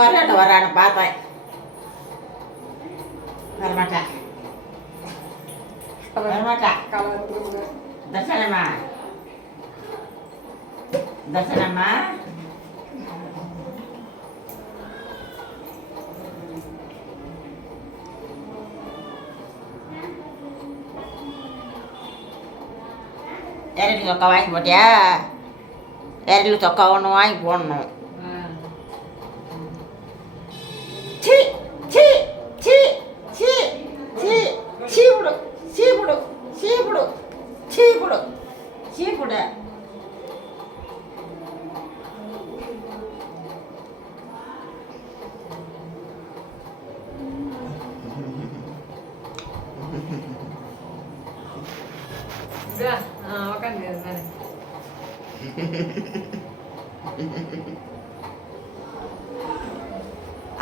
Corona வரான்னு பார்த்தேன், வரமாட்டா வரமாட்டா. தர்சனம்மா தர்சனம்மா யாருக்கு சொக்கா வாங்கி போட்டியா? யாருக்கு சொக்கா ஒன்று வாங்கி போடணும். சீ சீ சீ சீ சீ சீப்புடு சீப்புடு சீப்புடு சீப்புடு சீப்புடு.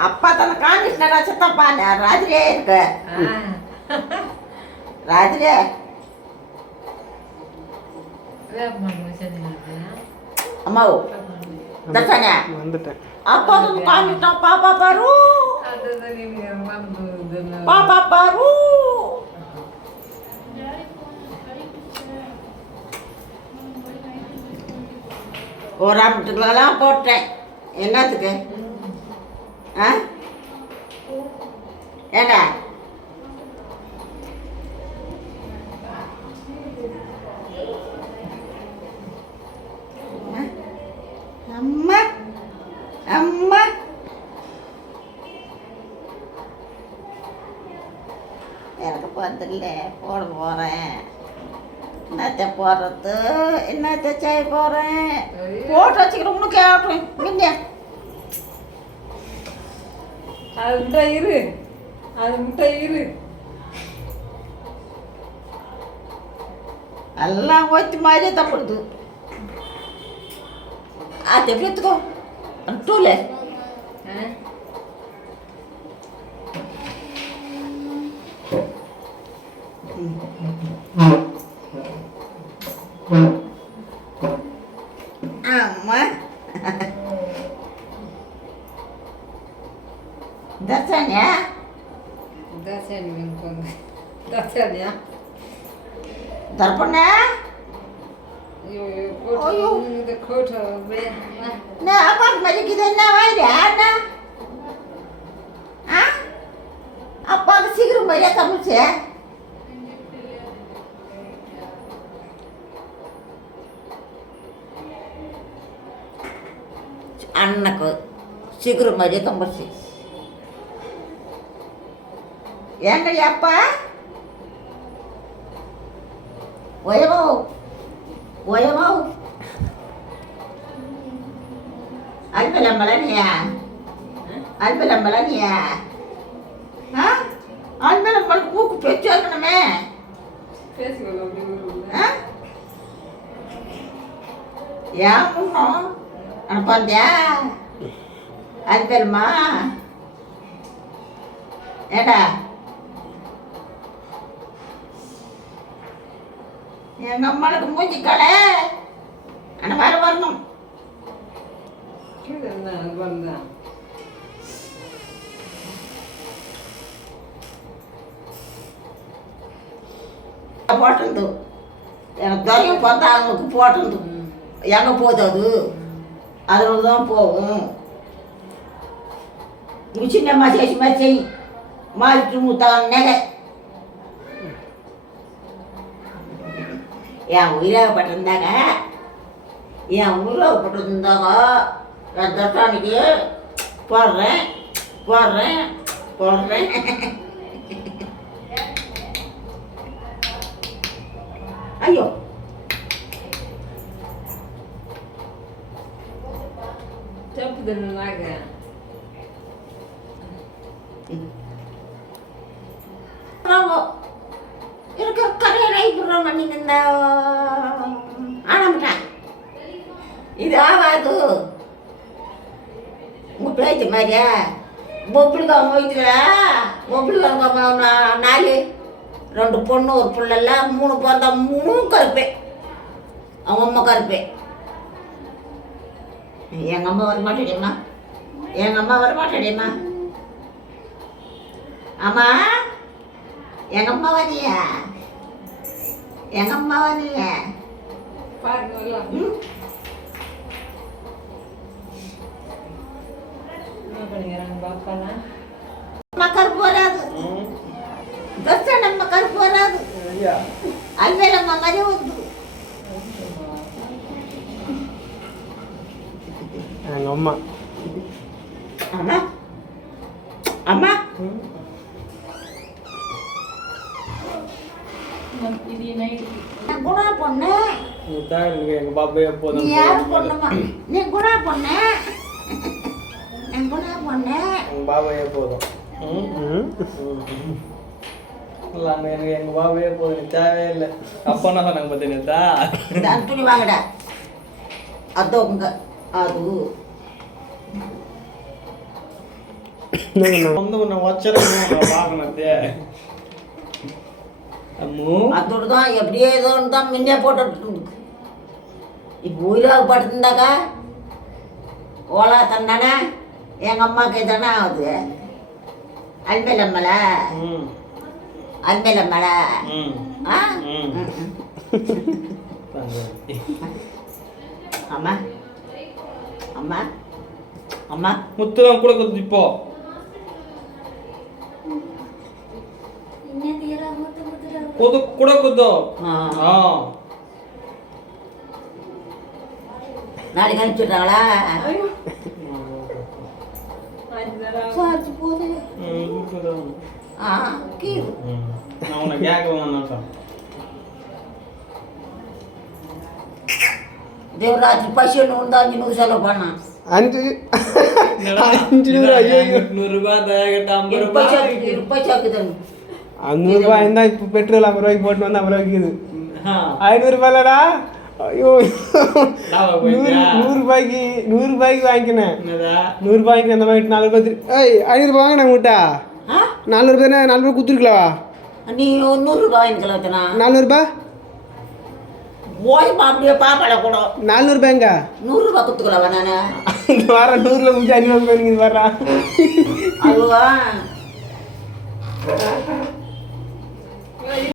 அப்பா தன்னை காமிச்சிட்டா சித்தப்பா ராத்திரியே இருக்கு. ராத்திரியே அம்மா தர்சனா வந்துட்டேன். அப்பா தன்னை காமிச்சிட்டான். பாப்பா பாரு பாப்பா பாரு. ஒரு ஆம்பட்டுக்கெல்லாம் போட்டேன். என்னத்துக்கு? ஆ ஏண்டா அம்மா அம்மா எனக்கு பார்த்துல போட போகிறேன். என்னத்தை போடுறது, என்னத்தை செய்ய போகிறேன்? போட்டு வச்சுக்கிறவனு கேட்டேன். இல்லையா அது முட்டை இரு, அது முட்டை இரு. எல்லாம் ஒத்து மாதிரியே தப்படுது. அது எப்படி எடுத்துக்கோ டூல ஆமா. தர்சனியா தர்சனியா தர்ப்பண்ணா இந்த கோட்டை நான் அப்பா மதிக்குது. என்ன வாயிடா அண்ணா? ஆ அப்பாவுக்கு சீக்கிரம் போயிடா தமிழ்ச்சி. அண்ணனுக்கு சீக்கிரம் மாதிரியே தம்பிச்சு. ஏங்கடி அப்பா ஒயவோ ஒயவோ அல்பலம்பலனியா அல்பலம்பலனியா அல்பலம்பலுக்கு மூக்கு பெச்சு வைக்கணுமே. ஏன் முன்னும் அனுப்பாந்தியா அல்பெருமா? ஏடா எங்க அம்மாளுக்கு மூஞ்சி கடை ஆனால் வர வரணும். போட்டிருந்து எனக்கு தெரியும். பார்த்தா அவங்களுக்கு போட்டிருந்து எங்கே போகுது அது அதில் தான் போகும். இது சின்னம்மா சேசி மாதிரி செய் மாறிட்டு மூத்தான் நகை. என் உயிராகப்பட்டிருந்தாங்க, என் உயிராகப்பட்டிருந்தாங்க நான் தட்டானிக்கு போடுறேன் போடுறேன் போடுறேன். ஐயோ தப்புதுன்னாங்க இருக்கிற கரையை போடுறாங்க. நீங்கள் இந்த ஆனமிட்டேன் இது ஆகாது. உங்கள் பேச்சு மாதிரியா பொப்பிளுக்காங்க வயிற்றுல பொப்பிளுக்காங்க 4 2 பொண்ணு ஒரு பிள்ளைலாம் 3 பிறந்தா 3 கருப்பேன். அவங்க அம்மா கருப்பேன். எங்கள் அம்மா வர மாட்டேங்கம்மா. எங்கள் அம்மா வர மாட்டாடியம்மா. அம்மா எங்கள் அம்மா வரியா? எங்கள் அம்மா வரியா? பாருங்க எல்லாம். என்ன பண்ணிக்கிறாங்க பாப்பாலாம்? அம்மா கருப்பு வராது. பஸ் நம்ம கருப்பு வராது. அல்வேலம்மா மாதிரி வந்து எங்கள் அம்மா அம்மா அம்மா இது நைட்டு நான் குணா பொண்ணு. எங்கள் பாப்பா நீ எப்போதும் யார் பொண்ணுமா? நீ குணா பொண்ணு. என் குணா பொண்ணு. எங்கள் பாப்பா எப்போதும் இல்லை எனக்கு எங்கள் பாப்பா எப்போதும் தேவையே இல்லை. அப்பா என்ன சொன்னாங்க பார்த்தீங்கன்னா இந்த துணி வாங்கடா. அதோ உங்க அது வந்து உன்னை வச்சிருக்கேன் பார்க்கணத்தே அம்மு அதோடு தான் எப்படியே ஏதோ ஒன்று தான் முன்னே போட்டு இப்போ உயிராக படுத்துருந்தாக்கா ஓலா தந்தானே எங்கள் அம்மாவுக்கு தானே ஆகுது. அல்மேலம்மல ம் அல்மேலம்மல ம் ஆ ம். அம்மா அம்மா அம்மா முத்துலாம் கூட கொடுத்து இப்போ கொது கூட கொடுத்தோ ஆ நாளைக்கு அனுப்பிச்சுட்றாங்களா? சார்ஜ் போகுது. ஆ கீழ் நான் உன்னை கேட்க வேணாம். தேவராத்திரி பசி ஒன்று வந்து 500 செலவு பண்ணான். 500 ஐயோ 100 ரூபாய் தயாரிட்ட 50 ரூபாய் ரூபாய் சாக்குதன் 500 ரூபாய் இருந்தா இப்போ பெட்ரோல் 50 ரூபாய்க்கு போட்டு வந்து 50 ரூபாய்க்கு விற்கிது. 500 ரூபாய்லடா ஐயோ 100 ரூபாய்க்கு வாங்கிக்கினேன். 100 ரூபாய்க்கு அந்த மாதிரி 4 ரூபாய் ஏய் 500 ரூபாய் வாங்கினேன் உங்கள்கிட்ட. 400 ரூபாய் 4 ரூபாய் கொடுத்துருக்கலவா? நீ 100 ரூபாய் எனக்கு வச்சனா 400 ரூபாய் போய் அப்படியே பாப்பாட கூட 400 ரூபாய்ங்க 100 ரூபாய் கொடுத்துக்கலவா நான் வர 100ல முடிஞ்சு 500 ரூபாய் வரா அதுவா